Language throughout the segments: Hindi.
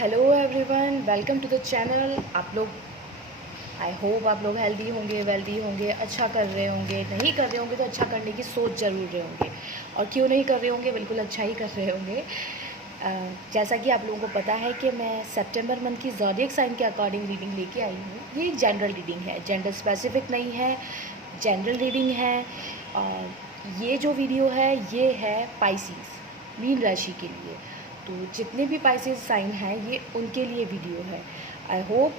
Hello everyone, welcome to the channel. आप लोग, आई होप आप लोग हेल्दी होंगे, वेल्दी होंगे, अच्छा कर रहे होंगे। नहीं कर रहे होंगे तो अच्छा करने की सोच ज़रूर रहे होंगे, और क्यों नहीं कर रहे होंगे, बिल्कुल अच्छा ही कर रहे होंगे। जैसा कि आप लोगों को पता है कि मैं सितंबर मंथ की ज़ोडिएक साइन के अकॉर्डिंग रीडिंग लेके आई हूँ। ये एक जनरल रीडिंग है, जेंडर स्पेसिफिक नहीं है, जनरल रीडिंग है। और ये जो वीडियो है ये है पाइसेस, मीन राशि के लिए। तो जितने भी पाइसेस साइन हैं ये उनके लिए वीडियो है। आई होप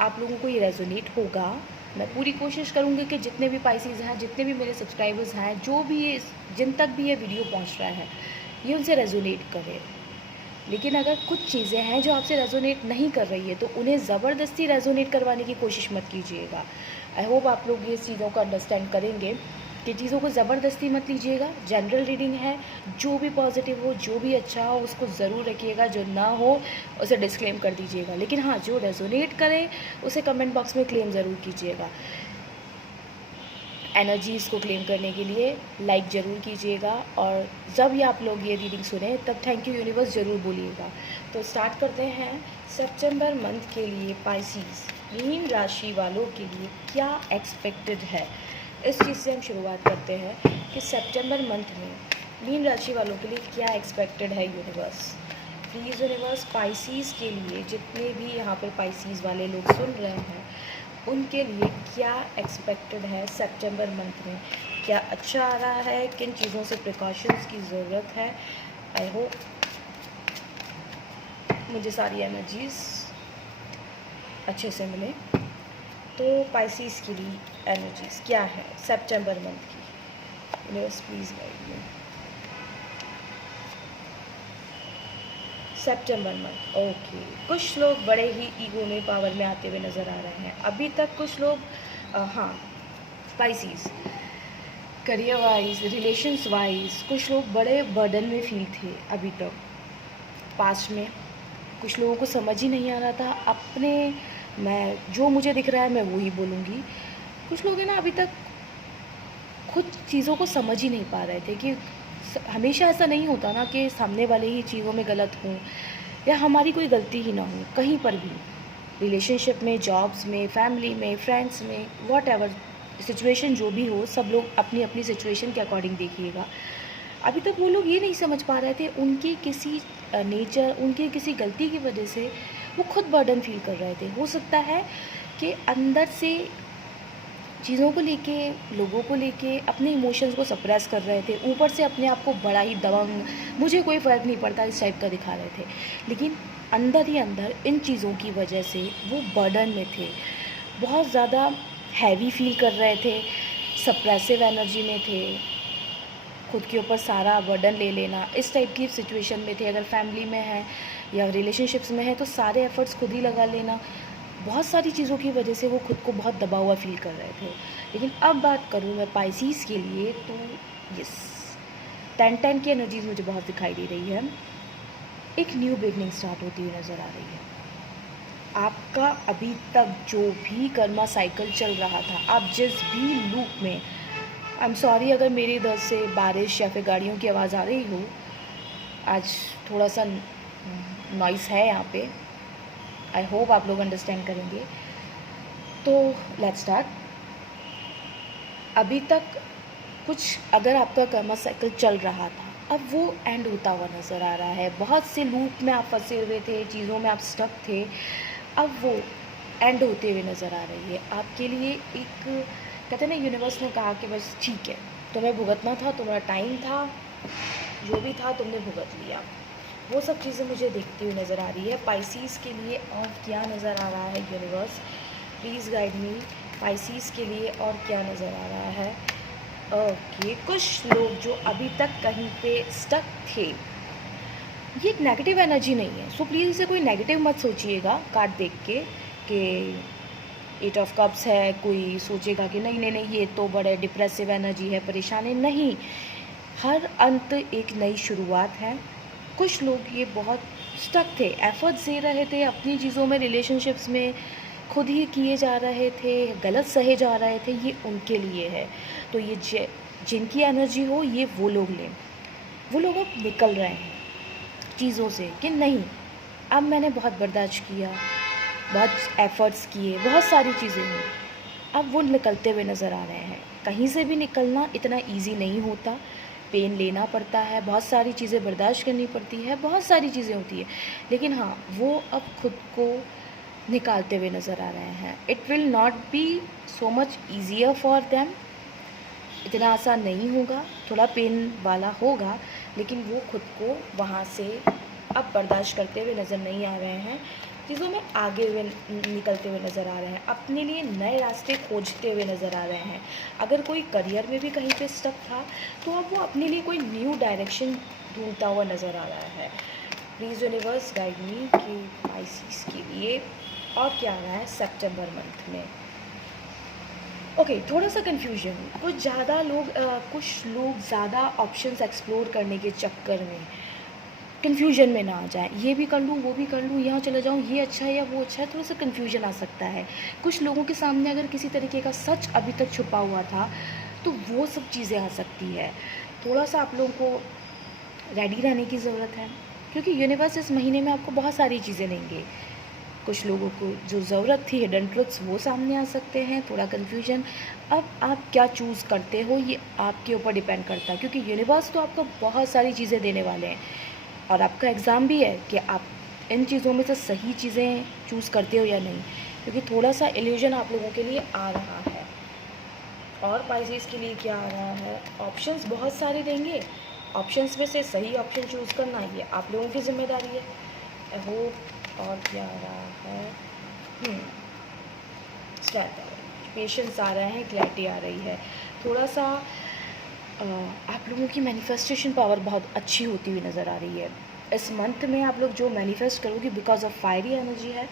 आप लोगों को ये रेजोनेट होगा। मैं पूरी कोशिश करूँगी कि जितने भी पाइसेस हैं, जितने भी मेरे सब्सक्राइबर्स हैं, जो भी जिन तक भी ये वीडियो पहुंच रहा है, ये उनसे रेजोनेट करे। लेकिन अगर कुछ चीज़ें हैं जो आपसे रेजोनेट नहीं कर रही है तो उन्हें ज़बरदस्ती रेजोनेट करवाने की कोशिश मत कीजिएगा। आई होप आप लोग ये चीज़ों को अंडरस्टैंड करेंगे कि चीज़ों को ज़बरदस्ती मत लीजिएगा। जनरल रीडिंग है, जो भी पॉजिटिव हो, जो भी अच्छा हो उसको ज़रूर रखिएगा, जो ना हो उसे डिस्क्लेम कर दीजिएगा। लेकिन हाँ, जो रेजोनेट करे उसे कमेंट बॉक्स में क्लेम ज़रूर कीजिएगा। एनर्जीज़ को क्लेम करने के लिए लाइक ज़रूर कीजिएगा, और जब ये आप लोग ये रीडिंग सुने तब थैंक यू यूनिवर्स ज़रूर बोलिएगा। तो स्टार्ट करते हैं। सितंबर मंथ के लिए पाइसेस मीन राशि वालों के लिए क्या एक्सपेक्टेड है, इस चीज़ से हम शुरुआत करते हैं कि सितंबर मंथ में मीन राशि वालों के लिए क्या एक्सपेक्टेड है यूनिवर्स। प्लीज़ यूनिवर्स, पाइसेस के लिए, जितने भी यहाँ पे पाइसेस वाले लोग सुन रहे हैं उनके लिए क्या एक्सपेक्टेड है सितंबर मंथ में। क्या अच्छा आ रहा है, किन चीज़ों से प्रिकॉशंस की ज़रूरत है। आई होप मुझे सारी एनर्जीज़ अच्छे से मिले। तो पाइसेस के लिए एनर्जीज़ क्या है सितंबर मंथ की, universe please guide me. September month, okay. कुछ लोग बड़े ही ईगो में, पावर में आते हुए नज़र आ रहे हैं अभी तक। कुछ लोग हाँ, Pisces career wise, relations wise कुछ लोग बड़े बर्डन में फील थे अभी तक। पास्ट में कुछ लोगों को समझ ही नहीं आ रहा था अपने, मैं जो मुझे दिख रहा है मैं वो ही बोलूँगी। कुछ लोग हैं ना, अभी तक खुद चीज़ों को समझ ही नहीं पा रहे थे कि हमेशा ऐसा नहीं होता ना कि सामने वाले ही चीज़ों में गलत हों या हमारी कोई गलती ही ना हो कहीं पर भी। रिलेशनशिप में, जॉब्स में, फैमिली में, फ्रेंड्स में, वॉट एवर सिचुएशन जो भी हो, सब लोग अपनी अपनी सिचुएशन के अकॉर्डिंग देखिएगा। अभी तक वो लोग ये नहीं समझ पा रहे थे उनकी किसी नेचर, उनकी किसी गलती की वजह से वो खुद बर्डन फील कर रहे थे। हो सकता है कि अंदर से चीज़ों को लेके, लोगों को लेके अपने इमोशंस को सप्रेस कर रहे थे, ऊपर से अपने आप को बड़ा ही दबंग, मुझे कोई फ़र्क नहीं पड़ता, इस टाइप का दिखा रहे थे। लेकिन अंदर ही अंदर इन चीज़ों की वजह से वो बर्डन में थे, बहुत ज़्यादा हैवी फील कर रहे थे, सप्रेसिव एनर्जी में थे, खुद के ऊपर सारा बर्डन ले लेना, इस टाइप की सिचुएशन में थे। अगर फैमिली में है या रिलेशनशिप्स में है तो सारे एफ़र्ट्स खुद ही लगा लेना, बहुत सारी चीज़ों की वजह से वो खुद को बहुत दबा हुआ फील कर रहे थे। लेकिन अब बात करूँ मैं पाइसेस के लिए तो यस, 10-10 की एनर्जीज मुझे बहुत दिखाई दे रही है। एक न्यू बिगनिंग स्टार्ट होती हुई नज़र आ रही है। आपका अभी तक जो भी कर्मा साइकिल चल रहा था, आप जिस भी लूप में, आई एम सॉरी अगर मेरे इधर से बारिश या फिर गाड़ियों की आवाज़ आ रही हो, आज थोड़ा सा नॉइस है यहाँ पे। आई होप आप लोग अंडरस्टैंड करेंगे। तो लेट्स स्टार्ट। अभी तक कुछ, अगर आपका कर्मा साइकिल चल रहा था, अब वो एंड होता हुआ नज़र आ रहा है। बहुत से लूप में आप फंसे हुए थे, चीज़ों में आप स्टक थे, अब वो एंड होते हुए नज़र आ रही है आपके लिए। एक कहते हैं ना, यूनिवर्स ने कहा कि बस ठीक है, तुम्हें भुगतना था, तुम्हारा टाइम था, जो भी था तुमने भुगत लिया। वो सब चीज़ें मुझे देखती हुई नज़र आ रही है। पाइसेस के लिए और क्या नज़र आ रहा है universe, please guide me. Pisces के लिए और क्या नज़र आ रहा है। ओके, कुछ लोग जो अभी तक कहीं पे स्टक थे, ये एक नेगेटिव एनर्जी नहीं है, सो प्लीज़ इसे कोई नेगेटिव मत सोचिएगा कार्ड देख के कि 8 ऑफ कप्स है, कोई सोचेगा कि नहीं नहीं नहीं ये तो बड़े डिप्रेसिव एनर्जी है, परेशानी नहीं। हर अंत एक नई शुरुआत है। कुछ लोग ये बहुत स्टक थे, एफर्ट्स दे रहे थे अपनी चीज़ों में, रिलेशनशिप्स में खुद ही किए जा रहे थे, गलत सहे जा रहे थे, ये उनके लिए है। तो ये जिनकी एनर्जी हो ये वो लोग लें। वो लोग अब निकल रहे हैं चीज़ों से कि नहीं, अब मैंने बहुत बर्दाश्त किया, बहुत एफ़र्ट्स किए, बहुत सारी चीज़ें हुई, अब वो निकलते हुए नज़र आ रहे हैं। कहीं से भी निकलना इतना ईज़ी नहीं होता, पेन लेना पड़ता है, बहुत सारी चीज़ें बर्दाश्त करनी पड़ती है, बहुत सारी चीज़ें होती है, लेकिन हाँ, वो अब खुद को निकालते हुए नज़र आ रहे हैं। It will not be so much easier for them, इतना आसान नहीं होगा, थोड़ा पेन वाला होगा, लेकिन वो खुद को वहाँ से अब बर्दाश्त करते हुए नज़र नहीं आ रहे हैं, चीज़ों में आगे हुए निकलते हुए नज़र आ रहे हैं, अपने लिए नए रास्ते खोजते हुए नज़र आ रहे हैं। अगर कोई करियर में भी कहीं पे स्टक था, तो अब वो अपने लिए कोई न्यू डायरेक्शन ढूंढता हुआ नज़र आ रहा है। प्लीज़ यूनिवर्स गाइड मी कि पाइसेस के लिए और क्या आ रहा है सितंबर मंथ में। ओके, थोड़ा सा कन्फ्यूजन, कुछ लोग ज़्यादा ऑप्शंस एक्सप्लोर करने के चक्कर में कन्फ्यूजन में ना आ जाए, ये भी कर लूँ, वो भी कर लूँ, यहाँ चला जाऊँ, ये अच्छा है या वो अच्छा है, थोड़ा सा कन्फ्यूजन आ सकता है। कुछ लोगों के सामने अगर किसी तरीके का सच अभी तक छुपा हुआ था, तो वो सब चीज़ें आ सकती है। थोड़ा सा आप लोगों को रेडी रहने की ज़रूरत है, क्योंकि यूनिवर्स इस महीने में आपको बहुत सारी चीज़ें देंगे। कुछ लोगों को जो ज़रूरत थी हिडन ट्रुथ्स वो सामने आ सकते हैं, थोड़ा कन्फ्यूजन। अब आप क्या चूज़ करते हो ये आपके ऊपर डिपेंड करता है, क्योंकि यूनिवर्स तो आपको बहुत सारी चीज़ें देने वाले हैं और आपका एग्ज़ाम भी है कि आप इन चीज़ों में से सही चीज़ें चूज़ करते हो या नहीं, क्योंकि थोड़ा सा इल्यूजन आप लोगों के लिए आ रहा है। और पाइसेस के लिए क्या आ रहा है, ऑप्शंस बहुत सारे देंगे, ऑप्शंस में से सही ऑप्शन चूज़ करना ये आप लोगों की जिम्मेदारी है। I hope. और क्या आ रहा है, स्ट्रेंथ आ रहा है, पेशेंस आ रहा है, क्लैरिटी आ रही है। थोड़ा सा आप लोगों की मैनिफेस्टेशन पावर बहुत अच्छी होती हुई नज़र आ रही है। इस मंथ में आप लोग जो मैनिफेस्ट करोगे, बिकॉज ऑफ फायरी एनर्जी है,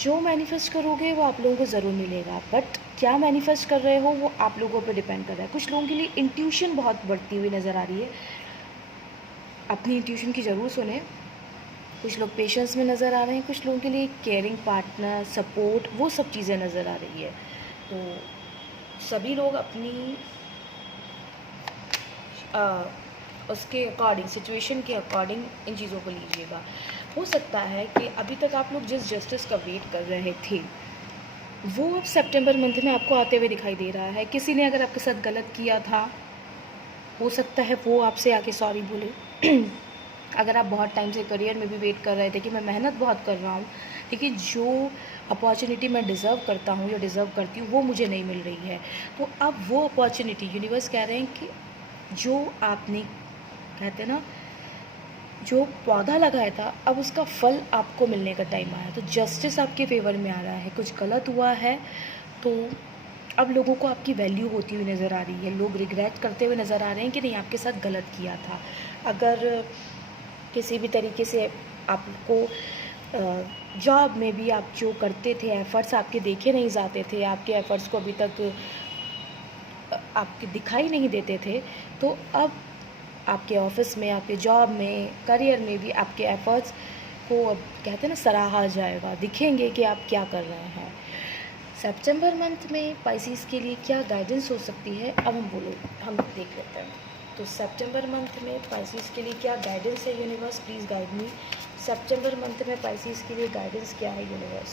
जो मैनिफेस्ट करोगे वो आप लोगों को ज़रूर मिलेगा, बट क्या मैनिफेस्ट कर रहे हो वो आप लोगों पर डिपेंड कर रहा है। कुछ लोगों के लिए इंट्यूशन बहुत बढ़ती हुई नज़र आ रही है, अपनी इंट्यूशन की ज़रूर सुने। कुछ लोग पेशेंस में नज़र आ रहे हैं, कुछ लोगों के लिए केयरिंग पार्टनर, सपोर्ट, वो सब चीज़ें नज़र आ रही है। तो सभी लोग अपनी उसके अकॉर्डिंग, सिचुएशन के अकॉर्डिंग इन चीज़ों को लीजिएगा। हो सकता है कि अभी तक आप लोग जिस जस्टिस का वेट कर रहे थे, वो अब सितंबर मंथ में आपको आते हुए दिखाई दे रहा है। किसी ने अगर आपके साथ गलत किया था, हो सकता है वो आपसे आके सॉरी बोले। अगर आप बहुत टाइम से करियर में भी वेट कर रहे थे कि मैं मेहनत बहुत कर रहा हूँ, लेकिन जो अपॉर्चुनिटी मैं डिज़र्व करता हूँ या डिज़र्व करती हूँ वो मुझे नहीं मिल रही है, तो अब वो अपॉर्चुनिटी यूनिवर्स कह रहे हैं कि जो आपने, कहते हैं ना, जो पौधा लगाया था अब उसका फल आपको मिलने का टाइम आया। तो जस्टिस आपके फेवर में आ रहा है। कुछ गलत हुआ है तो अब लोगों को आपकी वैल्यू होती हुई नज़र आ रही है, लोग रिग्रेट करते हुए नज़र आ रहे हैं कि नहीं आपके साथ गलत किया था। अगर किसी भी तरीके से आपको जॉब में भी आप जो करते थे, एफ़र्ट्स आपके देखे नहीं जाते थे, आपके एफ़र्ट्स को अभी तक आपके दिखाई नहीं देते थे, तो अब आपके ऑफिस में, आपके जॉब में, करियर में भी आपके एफ़र्ट्स को अब, कहते हैं ना, सराहा जाएगा, दिखेंगे कि आप क्या कर रहे हैं। सितंबर मंथ में पाइसेस के लिए क्या गाइडेंस हो सकती है, अब हम देख लेते हैं। तो सितंबर मंथ में पाइसेस के लिए क्या गाइडेंस है universe, please guide me. September month में पाइसेस के लिए गाइडेंस क्या है यूनिवर्स।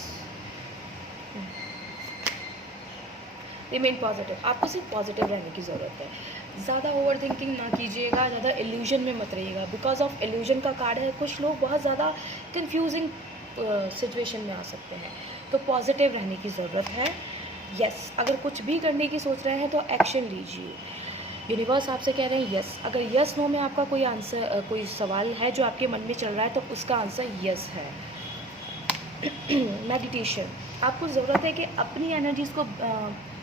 रिमेन पॉजिटिव, आपको सिर्फ पॉजिटिव रहने की ज़रूरत है। ज़्यादा ओवर थिंकिंग ना कीजिएगा, ज़्यादा इल्यूजन में मत रहिएगा। बिकॉज ऑफ इल्यूजन का कार्ड है, कुछ लोग बहुत ज़्यादा कंफ्यूजिंग सिचुएशन में आ सकते हैं, तो पॉजिटिव रहने की ज़रूरत है। यस, अगर कुछ भी करने की सोच रहे हैं तो एक्शन लीजिए। यूनिवर्स आपसे कह रहे हैं यस। अगर यस नो में आपका कोई आंसर, कोई सवाल है जो आपके मन में चल रहा है, तो उसका आंसर यस है। मेडिटेशन, आपको ज़रूरत है कि अपनी एनर्जीज़ को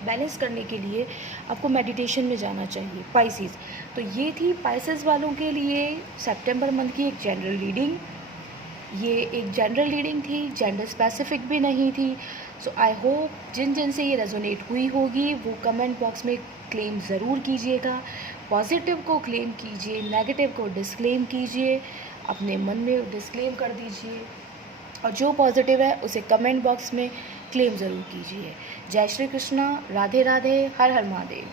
बैलेंस करने के लिए आपको मेडिटेशन में जाना चाहिए पाइसेस। तो ये थी पाइसेस वालों के लिए सितंबर मंथ की एक जनरल रीडिंग। ये एक जनरल रीडिंग थी, जेंडर स्पेसिफिक भी नहीं थी। सो आई होप जिन जिन से ये रेजोनेट हुई होगी वो कमेंट बॉक्स में क्लेम ज़रूर कीजिएगा। पॉजिटिव को क्लेम कीजिए, नेगेटिव को डिस्क्लेम कीजिए, अपने मन में डिस्क्लेम कर दीजिए, और जो पॉजिटिव है उसे कमेंट बॉक्स में क्लेम ज़रूर कीजिए। जय श्री कृष्णा, राधे राधे, हर हर महादेव।